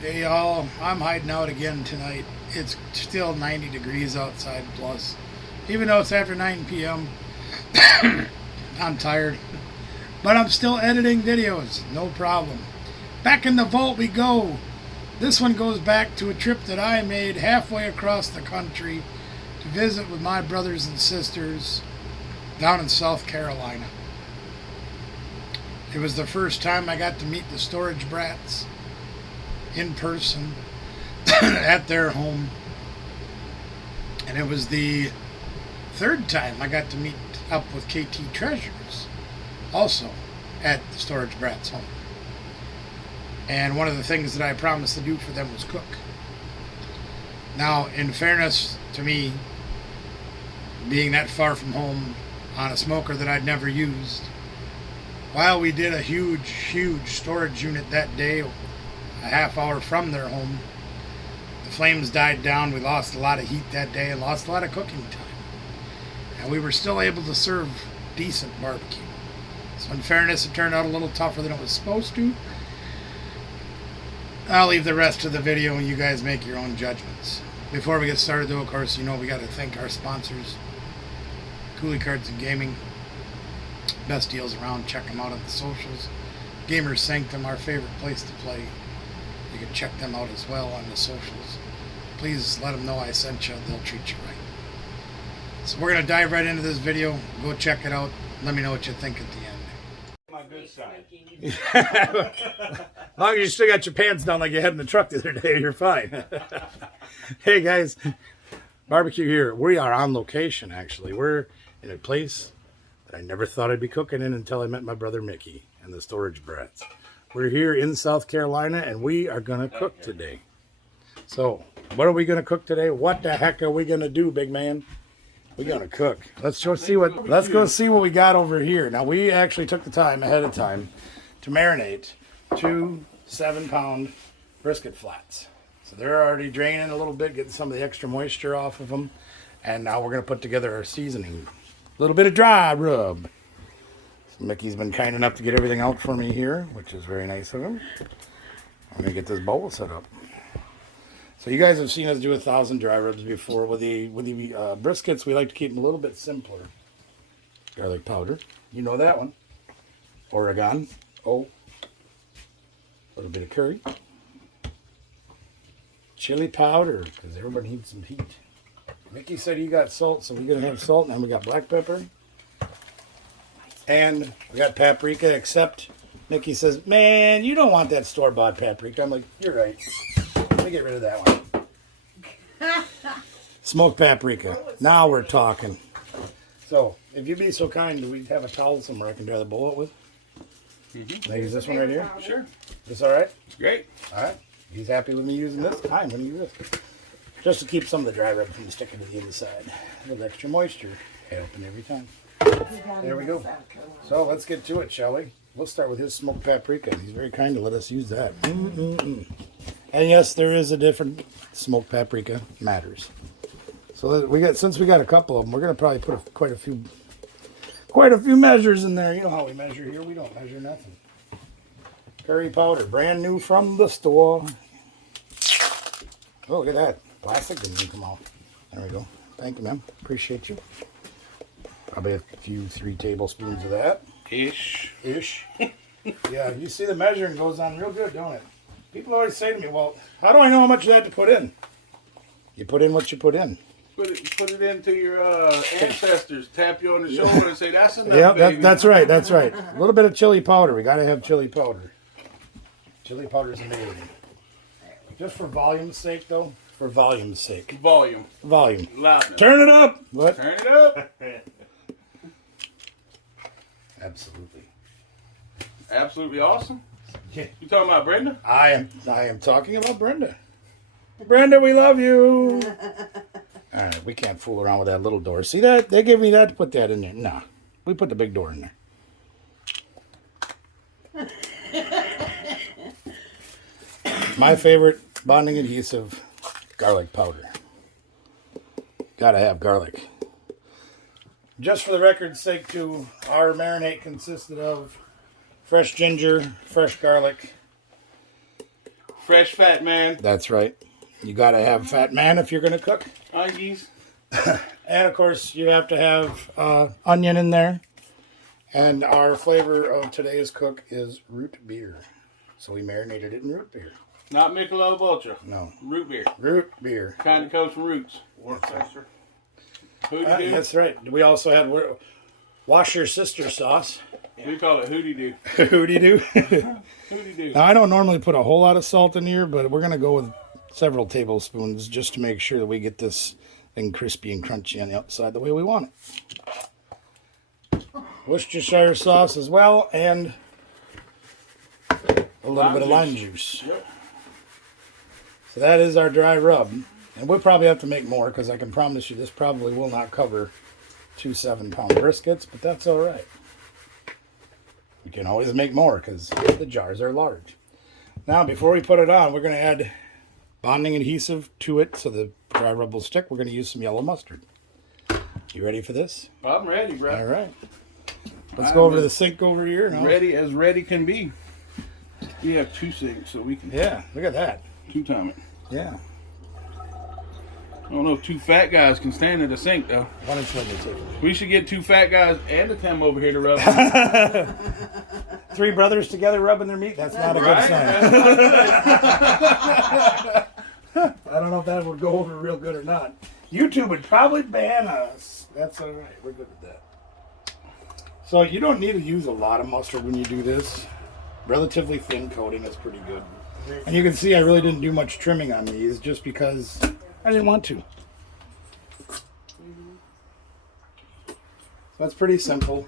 Hey y'all, I'm hiding out again tonight. It's still 90 degrees outside plus. Even though it's after 9 p.m., I'm tired. But I'm still editing videos, no problem. Back in the vault we go. This one goes back to a trip that I made halfway across the country to visit with my brothers and sisters down in South Carolina. It was the first time I got to meet the storage brats in person at their home, and it was the third time I got to meet up with KT Treasures also at the storage brats home. And one of the things that I promised to do for them was cook. Now, in fairness to me, being that far from home on a smoker that I'd never used, while we did a huge storage unit that day, a half hour from their home, the flames died down. We lost a lot of heat that day and lost a lot of cooking time. And we were still able to serve decent barbecue. So in fairness, it turned out a little tougher than it was supposed to. I'll leave the rest of the video and you guys make your own judgments. Before we get started though, of course, you know we got to thank our sponsors, Coolie Cards and Gaming. Best deals around. Check them out on the socials. Gamers Sanctum, our favorite place to play. You can check them out as well on the socials. Please let them know I sent you. They'll treat you right. So we're going to dive right into this video. Go check it out. Let me know what you think at the end. My good side. As long as you still got your pants down like you had in the truck the other day, you're fine. Hey guys, barbecue here. We are on location actually. We're in a place that I never thought I'd be cooking in until I met my brother Mickey and the Storage Brats. We're here in South Carolina and we are going to cook today. So, what are we going to cook today? What the heck are we going to do, big man? We're going to cook. Let's go see what we got over here. Now, we actually took the time ahead of time to marinate 2 7-pound brisket flats. So they're already draining a little bit, getting some of the extra moisture off of them. And now we're going to put together our seasoning. A little bit of dry rub. So Mickey's been kind enough to get everything out for me here, which is very nice of him. I'm going to get this bowl set up. So you guys have seen us do 1,000 dry rubs before. With the briskets, we like to keep them a little bit simpler. Garlic powder. You know that one. Oregon. Oh. A little bit of curry. Chili powder, because everybody needs some heat. Mickey said he got salt, so we're going to have salt. And we got black pepper. And we got paprika, except Mickey says, man, you don't want that store-bought paprika. I'm like, you're right. Let me get rid of that one. Smoked paprika. Now we're talking. So, if you'd be so kind, do we have a towel somewhere I can dry the bowl out with? Can I use this one right here? Sure. This all right? Great. All right. He's happy with me using this? I'm going to use this. Just to keep some of the dry rub from sticking to the inside. With extra moisture. Helping every time. There we go. So let's get to it, shall we? We'll start with his smoked paprika. He's very kind to let us use that. And yes, there is a different smoked paprika. Matters. So since we got a couple of them, we're going to probably put quite a few measures in there. You know how we measure here. We don't measure nothing. Curry powder, brand new from the store. Oh, look at that. Plastic didn't even come off. There we go. Thank you, ma'am. Appreciate you. Probably a few 3 tablespoons of that. Ish. Yeah, you see the measuring goes on real good, don't it? People always say to me, well, how do I know how much of that to put in? You put in what you put in. Put it into your ancestors. Tap you on the shoulder and say, that's enough, baby. That's right. A little bit of chili powder. We got to have chili powder. Chili powder is amazing. Just for volume's sake, though. For volume's sake. Volume. Loudness. Turn it up. What? Turn it up. Absolutely awesome. Yeah. You talking about Brenda? I am talking about Brenda. Brenda, we love you. All right, we can't fool around with that little door. See that? They gave me that to put that in there. Nah, we put the big door in there. My favorite bonding adhesive, garlic powder. Gotta have garlic. Just for the record's sake, too, our marinade consisted of fresh ginger, fresh garlic, Fresh fat man. That's right. You got to have fat man if you're going to cook. Onions. And of course, you have to have onion in there. And our flavor of today's cook is root beer. So we marinated it in root beer. Not Michelob Ultra. No. Root beer. Root beer. Kind of comes from roots. Worcester. That's right. We also had Wash Your Sister sauce. We call it Hootie Doo. Hootie Doo. Hootie Doo. Now, I don't normally put a whole lot of salt in here, but we're going to go with several tablespoons just to make sure that we get this thing crispy and crunchy on the outside the way we want it. Worcestershire sauce as well, and a little bit of lime juice. Yep. So that is our dry rub. And we'll probably have to make more because I can promise you this probably will not cover 2 7-pound briskets, but that's all right. We can always make more because the jars are large. Now, before we put it on, we're going to add bonding adhesive to it so the dry rub will stick. We're going to use some yellow mustard. You ready for this? I'm ready, bro. All right. Let's go over to the sink over here. Ready as ready can be. We have 2 sinks, so we can. Yeah, look at that. 2-time it. Yeah. I don't know if 2 fat guys can stand at the sink, though. Why don't you let me take it? We should get 2 fat guys and a Tim over here to rub. 3 brothers together rubbing their meat? That's not a good sign. I don't know if that would go over real good or not. YouTube would probably ban us. That's all right. We're good with that. So you don't need to use a lot of mustard when you do this. Relatively thin coating is pretty good. And you can see I really didn't do much trimming on these just because I didn't want to. So that's pretty simple.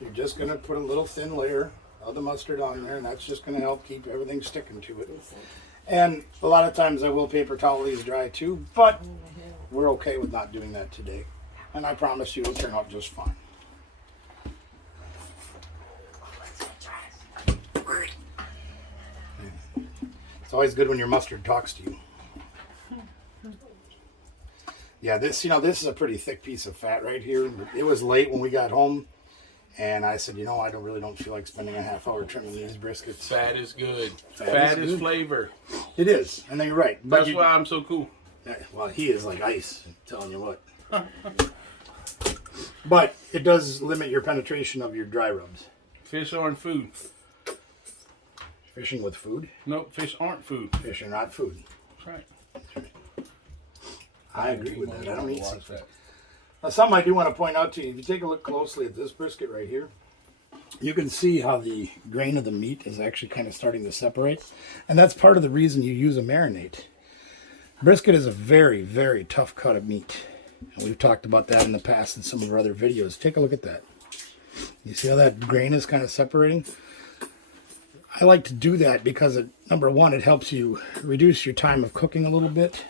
You're just going to put a little thin layer of the mustard on there, and that's just going to help keep everything sticking to it. And a lot of times I will paper towel these dry too, but we're okay with not doing that today. And I promise you it'll turn out just fine. It's always good when your mustard talks to you. Yeah, this is a pretty thick piece of fat right here. It was late when we got home, and I said, I really don't feel like spending a half hour trimming these briskets. Fat is good. Fat is flavor. It is, and then you're right. That's why I'm so cool. Well, he is like ice, I'm telling you what. But it does limit your penetration of your dry rubs. Fish aren't food. Fishing with food? Nope, fish aren't food. Fish are not food. That's right. I agree with that. I don't eat seafood. Now, something I do want to point out to you, if you take a look closely at this brisket right here, you can see how the grain of the meat is actually kind of starting to separate. And that's part of the reason you use a marinade. Brisket is a very, very tough cut of meat. And we've talked about that in the past in some of our other videos. Take a look at that. You see how that grain is kind of separating? I like to do that because, number one, it helps you reduce your time of cooking a little bit.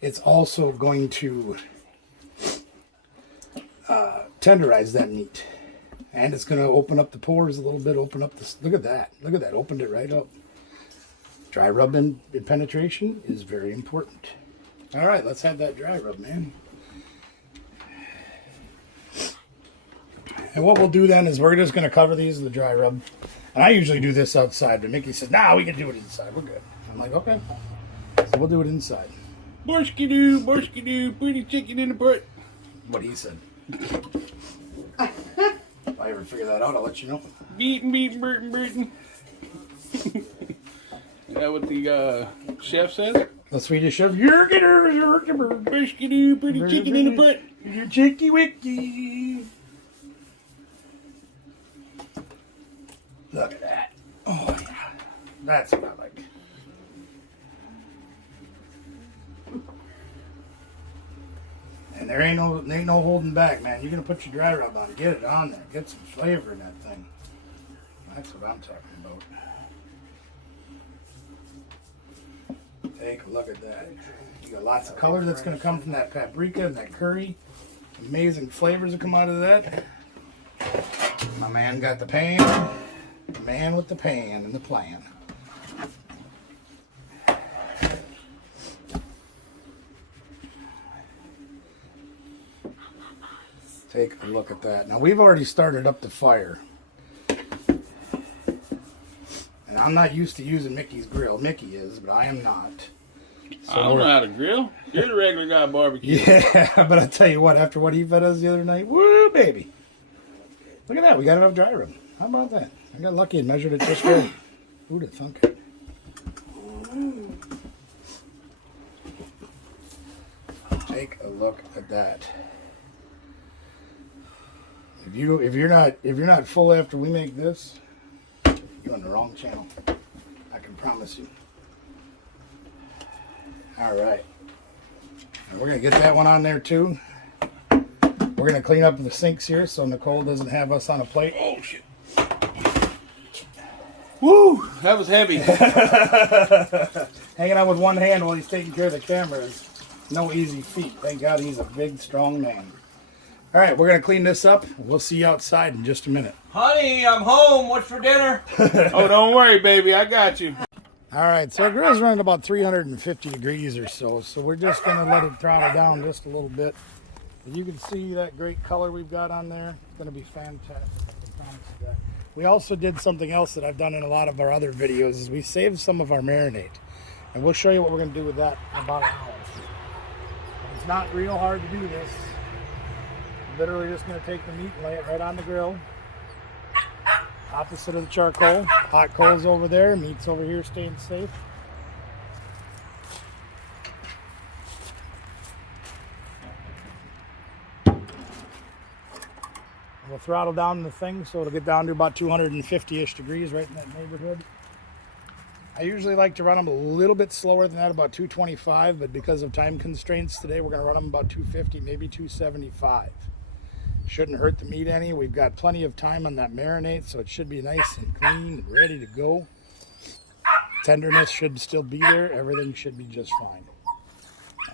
It's also going to tenderize that meat. And it's going to open up the pores a little bit, open up the... Look at that. Look at that. Opened it right up. Dry rub and penetration is very important. All right, let's have that dry rub, man. And what we'll do then is we're just going to cover these with the dry rub. And I usually do this outside, but Mickey says, we can do it inside. We're good. I'm like, okay. So we'll do it inside. Borskidoo, put the chicken in the pot. What he said. If I ever figure that out, I'll let you know. Beaten, Burton. Is that what the chef said? The Swedish chef. Borskidoo, put the chicken in the pot. Your chicky wicky. Look at that. Oh, yeah. That's what I like. And there ain't no holding back, man. You're going to put your dry rub on. Get it on there. Get some flavor in that thing. That's what I'm talking about. Take a look at that. You got lots of color that's going to come from that paprika and that curry. Amazing flavors that come out of that. My man got the pan. The man with the pan and the plan. Take a look at that. Now we've already started up the fire. And Now, I'm not used to using Mickey's grill. Mickey is, but I am not. So I don't know how to grill. You're the regular guy barbecue. Yeah, but I tell you what, after what he fed us the other night, woo, baby. Look at that. We got enough dry rub. How about that? I got lucky and measured it just right. Who'd have thunk it? Take a look at that. If you're not full after we make this, you're on the wrong channel. I can promise you. All right. And we're gonna get that one on there too. We're gonna clean up the sinks here so Nicole doesn't have us on a plate. Oh shit. Woo! That was heavy. Hanging out with one hand while he's taking care of the camera is no easy feat. Thank God he's a big, strong man. All right, we're going to clean this up. We'll see you outside in just a minute. Honey, I'm home. What's for dinner? Oh, don't worry, baby. I got you. All right, so our grill's running about 350 degrees or so, so we're just going to let it throttle down just a little bit. And you can see that great color we've got on there. It's going to be fantastic. I can promise you that. We also did something else that I've done in a lot of our other videos is we saved some of our marinade. And we'll show you what we're going to do with that in about an hour. It's not real hard to do this. Literally just going to take the meat and lay it right on the grill. Opposite of the charcoal. Hot coals over there. Meat's over here staying safe. We'll throttle down the thing so it'll get down to about 250-ish degrees right in that neighborhood. I usually like to run them a little bit slower than that, about 225, but because of time constraints today, we're going to run them about 250, maybe 275. Shouldn't hurt the meat any. We've got plenty of time on that marinade, so it should be nice and clean and ready to go. Tenderness should still be there. Everything should be just fine.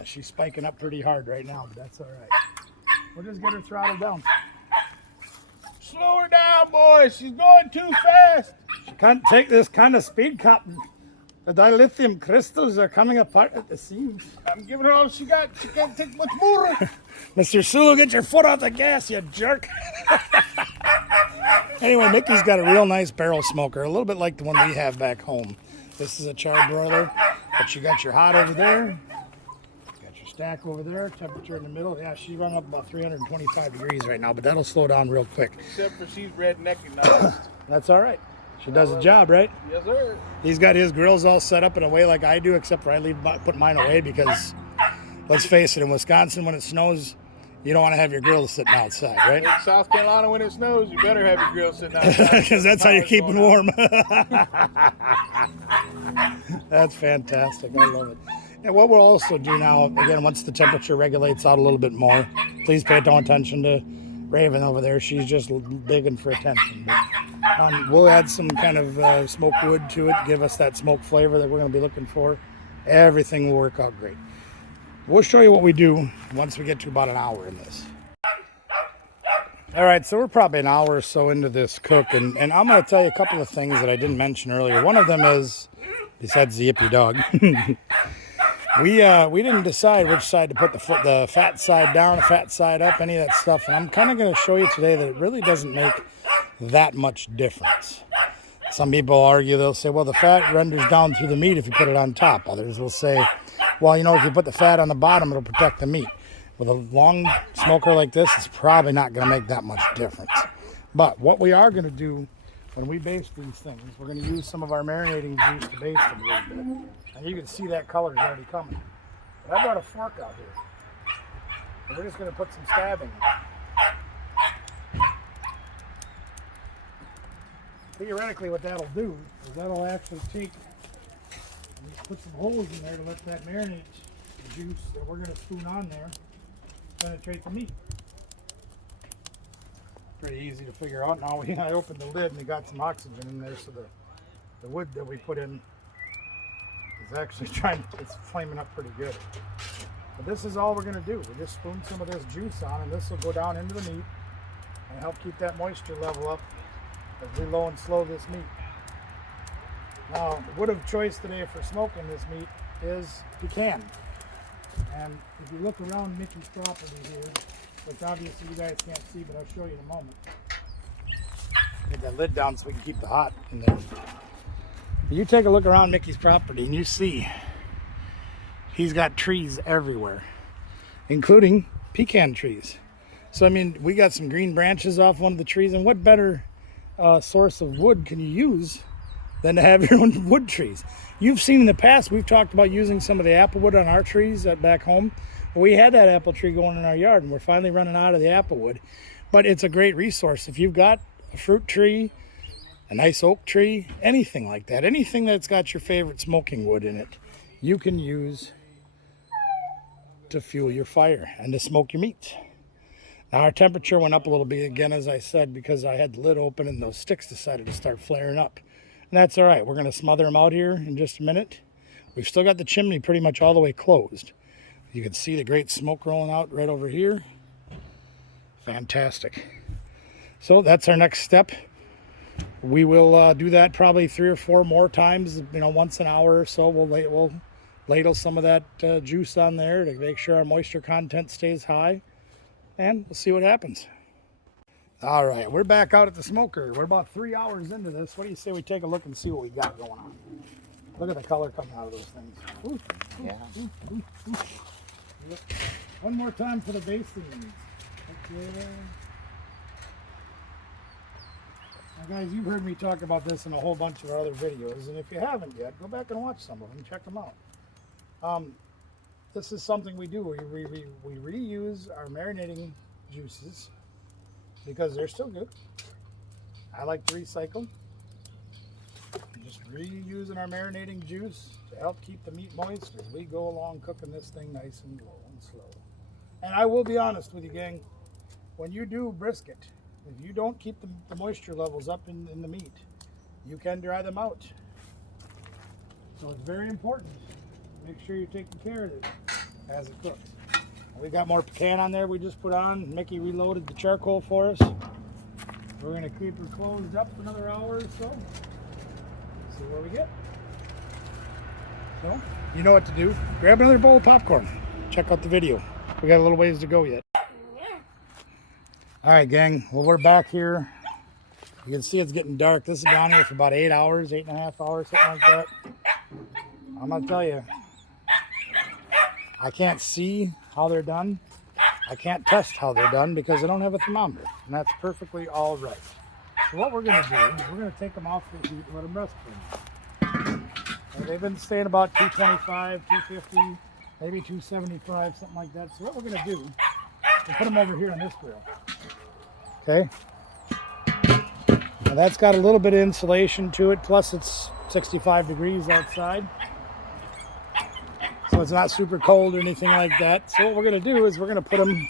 She's spiking up pretty hard right now, but that's all right. We'll just get her throttled down. Slow her down, boys. She's going too fast. She can't take this kind of speed, Captain. The dilithium crystals are coming apart at the seams. I'm giving her all she got. She can't take much more. Mr. Sulu, get your foot off the gas, you jerk. Anyway, Mickey's got a real nice barrel smoker, a little bit like the one we have back home. This is a char broiler, but you got your hot over there. Got your stack over there, temperature in the middle. Yeah, she's running up about 325 degrees right now, but that'll slow down real quick. Except for she's rednecked. That's all right. She does the job, right? Yes, sir. He's got his grills all set up in a way like I do, except for I put mine away because, let's face it, in Wisconsin when it snows, you don't want to have your grills sitting outside, right? In South Carolina when it snows, you better have your grill sitting outside. Because that's how you're keeping warm. That's fantastic. I love it. And what we'll also do now, again, once the temperature regulates out a little bit more, please pay attention to Raven over there. She's just digging for attention. But, we'll add some kind of smoked wood to it, give us that smoke flavor that we're going to be looking for. Everything will work out great. We'll show you what we do once we get to about an hour in this. All right, so we're probably an hour or so into this cook, and I'm going to tell you a couple of things that I didn't mention earlier. One of them is, besides the yippy dog, we didn't decide which side to put the fat side down, the fat side up, any of that stuff. And I'm kind of going to show you today that it really doesn't make that much difference. Some people argue, they'll say, well, the fat renders down through the meat if you put it on top. Others will say, well, you know, if you put the fat on the bottom, it'll protect the meat. With a long smoker like this, it's probably not going to make that much difference. But what we are going to do when we baste these things, we're going to use some of our marinating juice to baste them a little bit. And you can see that color is already coming. But I brought a fork out here. And we're just going to put some stabbing in. Theoretically, what that'll do is that'll actually take and put some holes in there to let that marinade juice that we're going to spoon on there penetrate the meat. Pretty easy to figure out. Now I opened the lid and it got some oxygen in there, so the wood that we put in is actually it's flaming up pretty good. But this is all we're going to do. We just spoon some of this juice on, and this will go down into the meat and help keep that moisture level up as we low and slow this meat. Now, the wood of choice today for smoking this meat is pecan. And if you look around Mickey's property here, which obviously you guys can't see, but I'll show you in a moment. Get that lid down so we can keep the hot in there. You take a look around Mickey's property and you see he's got trees everywhere, including pecan trees. So, I mean, we got some green branches off one of the trees, and what better source of wood can you use than to have your own wood trees? You've seen in the past, we've talked about using some of the apple wood on our trees back home. We had that apple tree going in our yard, and we're finally running out of the apple wood. But it's a great resource. If you've got a fruit tree, a nice oak tree, anything like that, anything that's got your favorite smoking wood in it, you can use to fuel your fire and to smoke your meat. Now our temperature went up a little bit again, as I said, because I had the lid open and those sticks decided to start flaring up. And that's all right. We're going to smother them out here in just a minute. We've still got the chimney pretty much all the way closed. You can see the great smoke rolling out right over here. Fantastic. So that's our next step. We will do that probably 3 or 4 more times, once an hour or so. We'll ladle some of that juice on there to make sure our moisture content stays high, and we'll see what happens. All right, we're back out at the smoker. We're about 3 hours into this. What do you say we take a look and see what we got going on? Look at the color coming out of those things. Ooh, yeah. Ooh. One more time for the basting. Okay. Now guys, you've heard me talk about this in a whole bunch of our other videos, and if you haven't yet, go back and watch some of them, check them out. This is something we do. We reuse our marinating juices because they're still good. I like to recycle. Just reusing our marinating juice to help keep the meat moist as we go along cooking this thing nice and low and slow. And I will be honest with you, gang, when you do brisket, if you don't keep the moisture levels up in the meat, you can dry them out. So it's very important. Make sure you're taking care of it as it cooks. We got more pecan on there we just put on. Mickey reloaded the charcoal for us. We're going to keep her closed up for another hour or so. See where we get. So, you know what to do. Grab another bowl of popcorn. Check out the video. We got a little ways to go yet. All right, gang. Well, we're back here. You can see it's getting dark. This is down here for about 8 hours, 8.5 hours, something like that. I'm going to tell you, I can't see how they're done. I can't test how they're done because I don't have a thermometer, and that's perfectly all right. So what we're going to do is we're going to take them off the heat and let them rest for a minute. They've been staying about 225, 250, maybe 275, something like that. So what we're going to do is put them over here on this grill. Okay? Now that's got a little bit of insulation to it, plus it's 65 degrees outside. So it's not super cold or anything like that. So what we're going to do is we're going to put them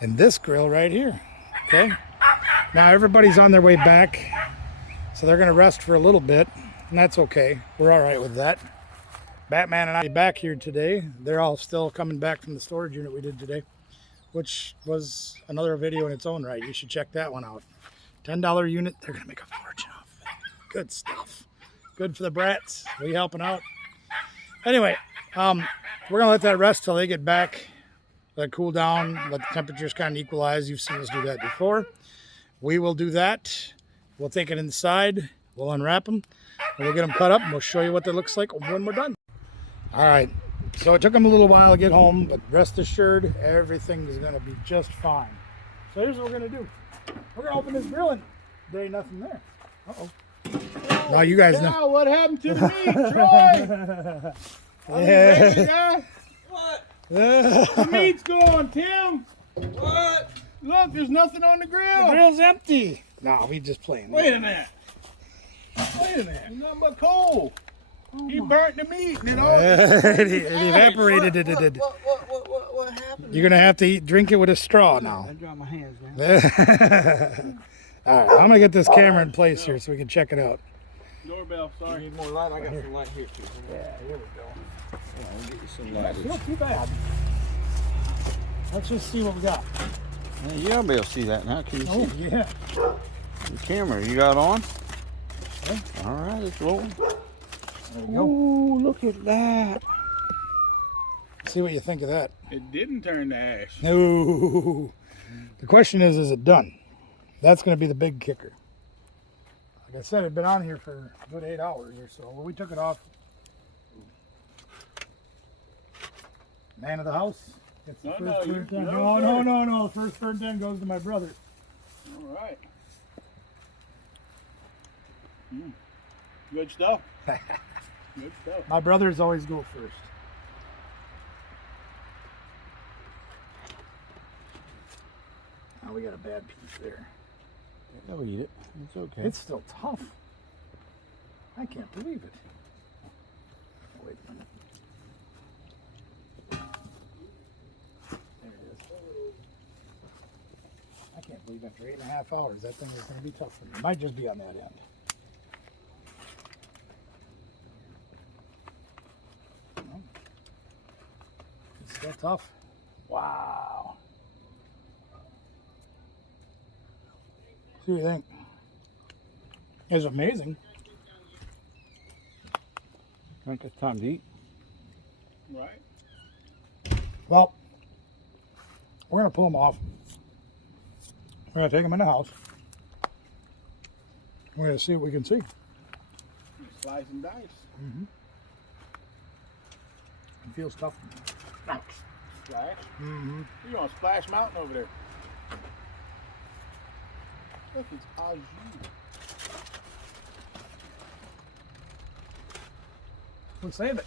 in this grill right here. Okay? Now everybody's on their way back, so they're going to rest for a little bit, and that's okay. We're all right with that. Batman and I are back here today. They're all still coming back from the storage unit we did today, which was another video in its own right. You should check that one out. $10 unit. They're going to make a fortune off of it. Good stuff. Good for the brats. We helping out. Anyway, we're going to let that rest till they get back. Let it cool down. Let the temperatures kind of equalize. You've seen us do that before. We will do that. We'll take it inside. We'll unwrap them. And we'll get them cut up, and we'll show you what that looks like when we're done. All right. So it took them a little while to get home, but rest assured, everything is going to be just fine. So here's what we're going to do. We're going to open this grill, and there ain't nothing there. Uh-oh. Now you guys know. What happened to the meat, Troy? Yeah. What? The meat's gone, Tim. What? Look, there's nothing on the grill. The grill's empty. No, we just playing. Wait a minute. There's nothing but coal. He burnt the meat, you know. It evaporated. What happened? You're gonna have to drink it with a straw now. I dropped my hands, man. All right, I'm gonna get this camera in place here so we can check it out. Doorbell, You sorry. need more light? I got some light here too. Yeah, here we go. Yeah, I'll get you some light. It's not too bad. Let's just see what we got. Yeah, I'll be able to see that now. Can you Oh see yeah. the camera? You got on? Okay. All right, it's rolling. There we go. Ooh, look at that. See what you think of that. It didn't turn to ash. No. The question is it done? That's going to be the big kicker. Like I said, it'd been on here for a good 8 hours or so. Well, we took it off. Man of the house. It's the first burnt end. No. The first burnt end goes to my brother. All right. Good stuff. Good stuff. My brothers always go first. Oh, we got a bad piece there. They'll eat it. It's okay. It's still tough. I can't believe it. Wait a minute. There it is. I can't believe after 8.5 hours that thing is going to be tough for me. It might just be on that end. No. It's still tough. Wow. See what you think? It's amazing. Think it's time to eat. Right. Well, we're going to pull them off. We're going to take them in the house. We're going to see what we can see. Slice and dice. Mm-hmm. It feels tough. Splash. Mm-hmm. You're on Splash Mountain over there. Look, it's au jus. We'll save it.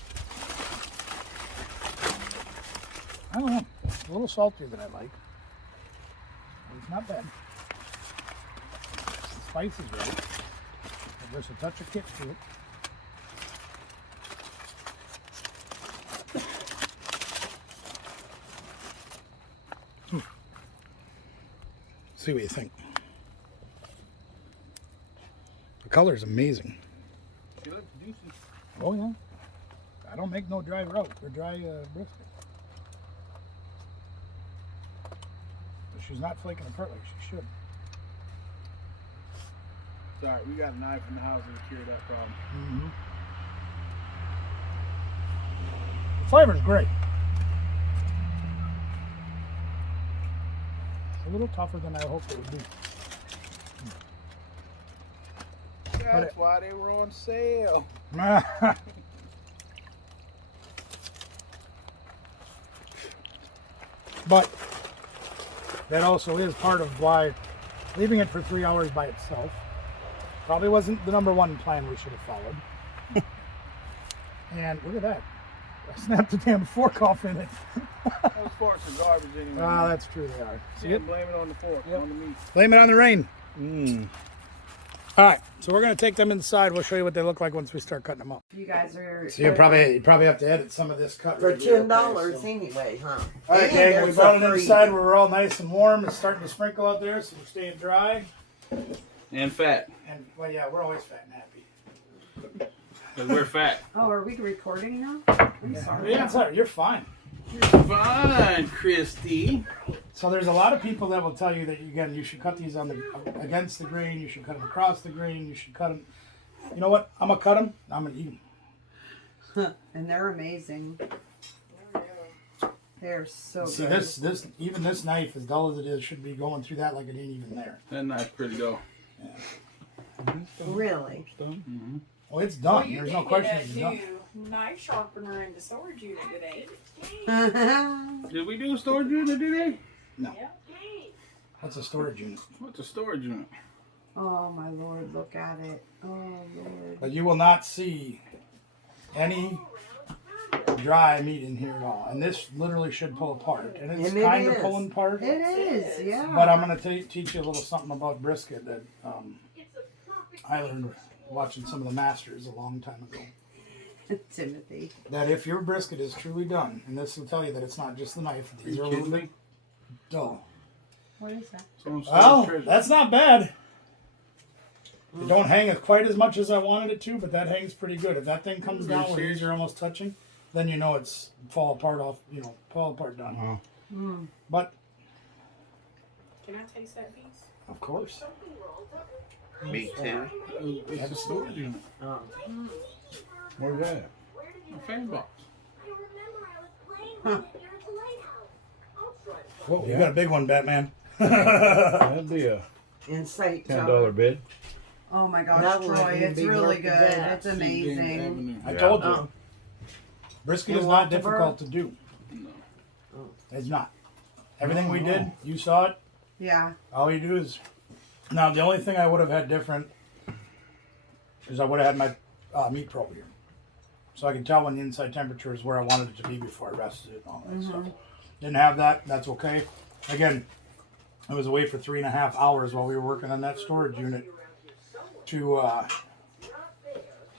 I don't know. It's a little saltier than I like. But it's not bad. The spice is right. There's a touch of kick to it. See what you think. The color is amazing. She looks decent. Oh yeah. I don't make no dry roast or dry brisket. But she's not flaking apart like she should. Sorry, we got a knife in the house to cure that problem. Mm-hmm. The flavor's great. It's a little tougher than I hoped it would be. That's why they were on sale. But that also is part of why leaving it for 3 hours by itself probably wasn't the number one plan we should have followed. And look at that. I snapped the damn fork off in it. Those forks are garbage anyway. Ah, that's true, they are. See it? Blame it on the fork, on the meat. Blame it on the rain. All right, so we're going to take them inside. We'll show you what they look like once we start cutting them up. You guys are. So you probably have to edit some of this cut For right here, $10 okay, so. anyway, huh? All right, And gang, we there's brought a it free- inside where we're all nice and warm. It's starting to sprinkle out there, so we're staying dry. And fat. And, well, yeah, we're always fat and happy. Because we're fat. Oh, are we recording now? I'm sorry. Yeah, it's all right. You're fine. You're fine, Christy. So there's a lot of people that will tell you that, again, you should cut these on the against the grain. You should cut them across the grain. You should cut them. You know what? I'm going to cut them. I'm going to eat them. And they're amazing. They're so See, good. this even this knife, as dull as it is, should be going through that like it ain't even there. That knife's pretty dull. Really? Oh, it's done. Well, you There's no didn't question get it's that done. new knife sharpener in the storage unit today. Did we do a storage unit today? No. Yeah. What's a storage unit? What's a storage unit? Oh my Lord, look at it. Oh Lord. But you will not see any dry meat in here at all. And this literally should pull apart. And it's And it kind of is. pulling apart. It is, yeah. But I'm going to teach you a little something about brisket that I learned watching some of the masters a long time ago. Timothy. That if your brisket is truly done, and this will tell you that it's not just the knife, these are a little bit dull. What is that? Well, that's not bad. It don't hang quite as much as I wanted it to, but that hangs pretty good. If that thing comes down where these are almost touching, then you know it's fall apart done. But Can I taste that piece? of course, Me too. It's a storage unit. Oh. Where's that? A fan box. whoa, you got a big one, Batman. That'd be a In St. $10 John. bid. Oh my gosh, That Troy, wouldn't it's be really worth good. that. It's amazing. I told you. Uh-uh. Brisket You is want not the difficult to do. It's not. Everything we did, you saw it. Yeah. All you do is... Now, the only thing I would have had different is I would have had my meat probe here. So I can tell when the inside temperature is where I wanted it to be before I rested it and all that stuff. Didn't have that. That's okay. Again, I was away for 3.5 hours while we were working on that storage unit to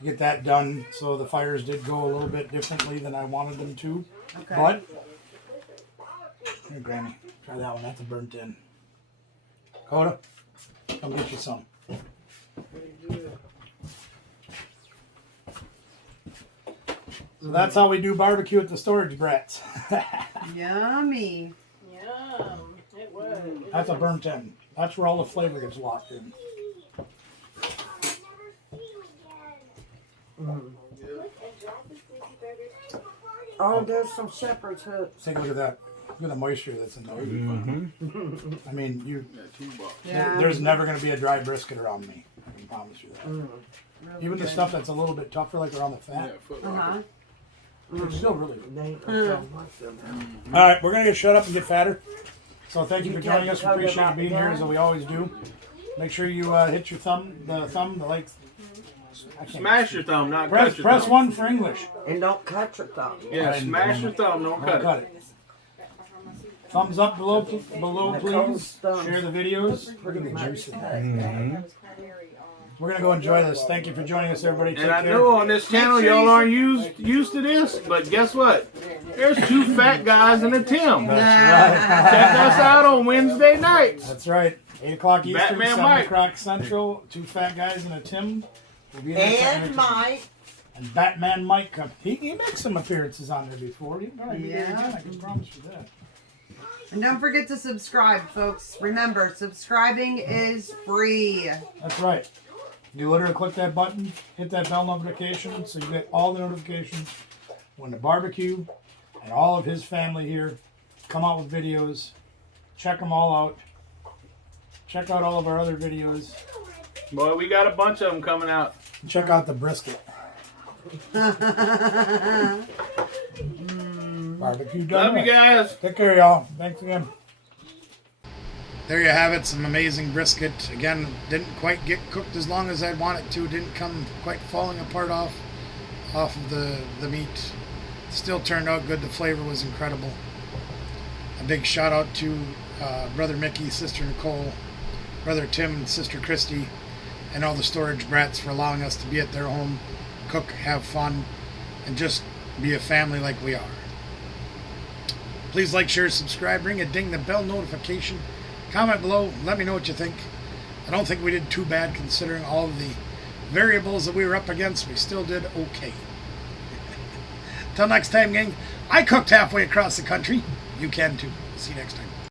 get that done. So the fires did go a little bit differently than I wanted them to. Okay. But, here, Granny, try that one. That's a burnt in. Coda, come get you some. So that's how we do barbecue at the storage brats. Yummy. Yum. It was. That's a burnt end. That's where all the flavor gets locked in. Oh, there's some shepherd's hooks. Take a look at that. Look at the moisture that's in there. I mean, Yeah. there's never going to be a dry brisket around me. I can promise you that. Really Even the good. stuff that's a little bit tougher, like around the fat, Uh-huh. it's still really good. They ain't gonna tell much of them. All right, we're going to get shut up and get fatter. So thank you You for joining can't us. talk Appreciate you about being the here guy? as we always do. Make sure you hit your the likes. I can't Smash your thumb, not press cut your press thumb. one for English. And don't cut your thumb. Yeah, smash your thumb, don't Don't cut it. it. Thumbs up below, Nicole's please. thumbs Share the videos. Look at the much juice in cut. that. We're gonna go enjoy this. Thank you for joining us, everybody. Take And I care. know on this channel y'all aren't used to this, but guess what? There's two fat guys and a Tim. That's Check us out on Wednesday nights. That's right. 8 o'clock Eastern, Batman 7 Mike. o'clock Central. Two fat guys and a Tim. Will be in there And tonight. Mike. And Batman Mike. He makes some appearances on there before. He'll probably be there Yeah. again. I can promise you that. And don't forget to subscribe, folks. Remember, subscribing is free. That's right. You literally click that button, hit that bell notification, so you get all the notifications when the barbecue and all of his family here come out with videos. Check them all out. Check out all of our other videos. Boy, we got a bunch of them coming out. Check out the brisket. Barbecue done. Love you guys. Take care, y'all. Thanks again. There you have it. Some amazing brisket. Again, didn't quite get cooked as long as I wanted to. Didn't come quite falling apart off of the meat. Still turned out good. The flavor was incredible. A big shout out to Brother Mickey, Sister Nicole, Brother Tim, and Sister Christy, and all the storage brats for allowing us to be at their home, cook, have fun, and just be a family like we are. Please like, share, subscribe, ring a ding the bell notification. Comment below, let me know what you think. I don't think we did too bad considering all of the variables that we were up against. We still did okay. Till next time, gang, I cooked halfway across the country. You can too. See you next time.